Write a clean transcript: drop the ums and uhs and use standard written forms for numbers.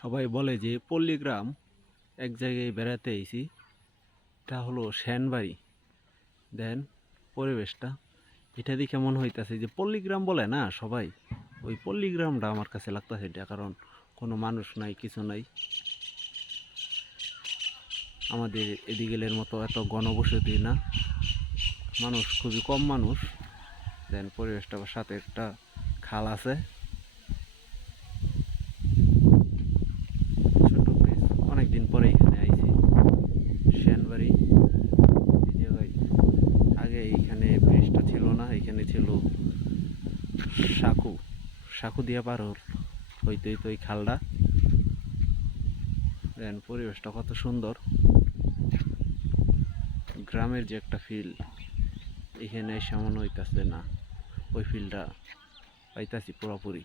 সবাই বলে যে পল্লীগ্রাম এক জায়গায় বেড়াতে আইছি। এটা হলো সেনবাড়ি। দেন পরিবেশটা এটা দিয়ে কেমন হইতাছে যে পল্লীগ্রাম বলে না সবাই, ওই পল্লীগ্রামটা আমার কাছে লাগতেছে এটা, কারণ কোনো মানুষ নাই, কিছু নাই। আমাদের এদিকের মতো এত ঘনবসতি না, মানুষ খুবই কম মানুষ। দেন পরিবেশটার সাথে একটা খাল আছে, ছোট ব্রিজ। অনেকদিন পরে এখানে আইছি সেনবাড়ি। এই জায়গায় আগে এইখানে ব্রিজটা ছিল না, এখানে ছিল সাঁকু। সাঁকু দিয়ে পার হইতে হইতো এই খালটা। দেন পরিবেশটা কত সুন্দর, গ্রামের যে একটা ফিল এখানে এসে মনে হইতাছে না ওই ফিলটা পাইতাছি পুরোপুরি।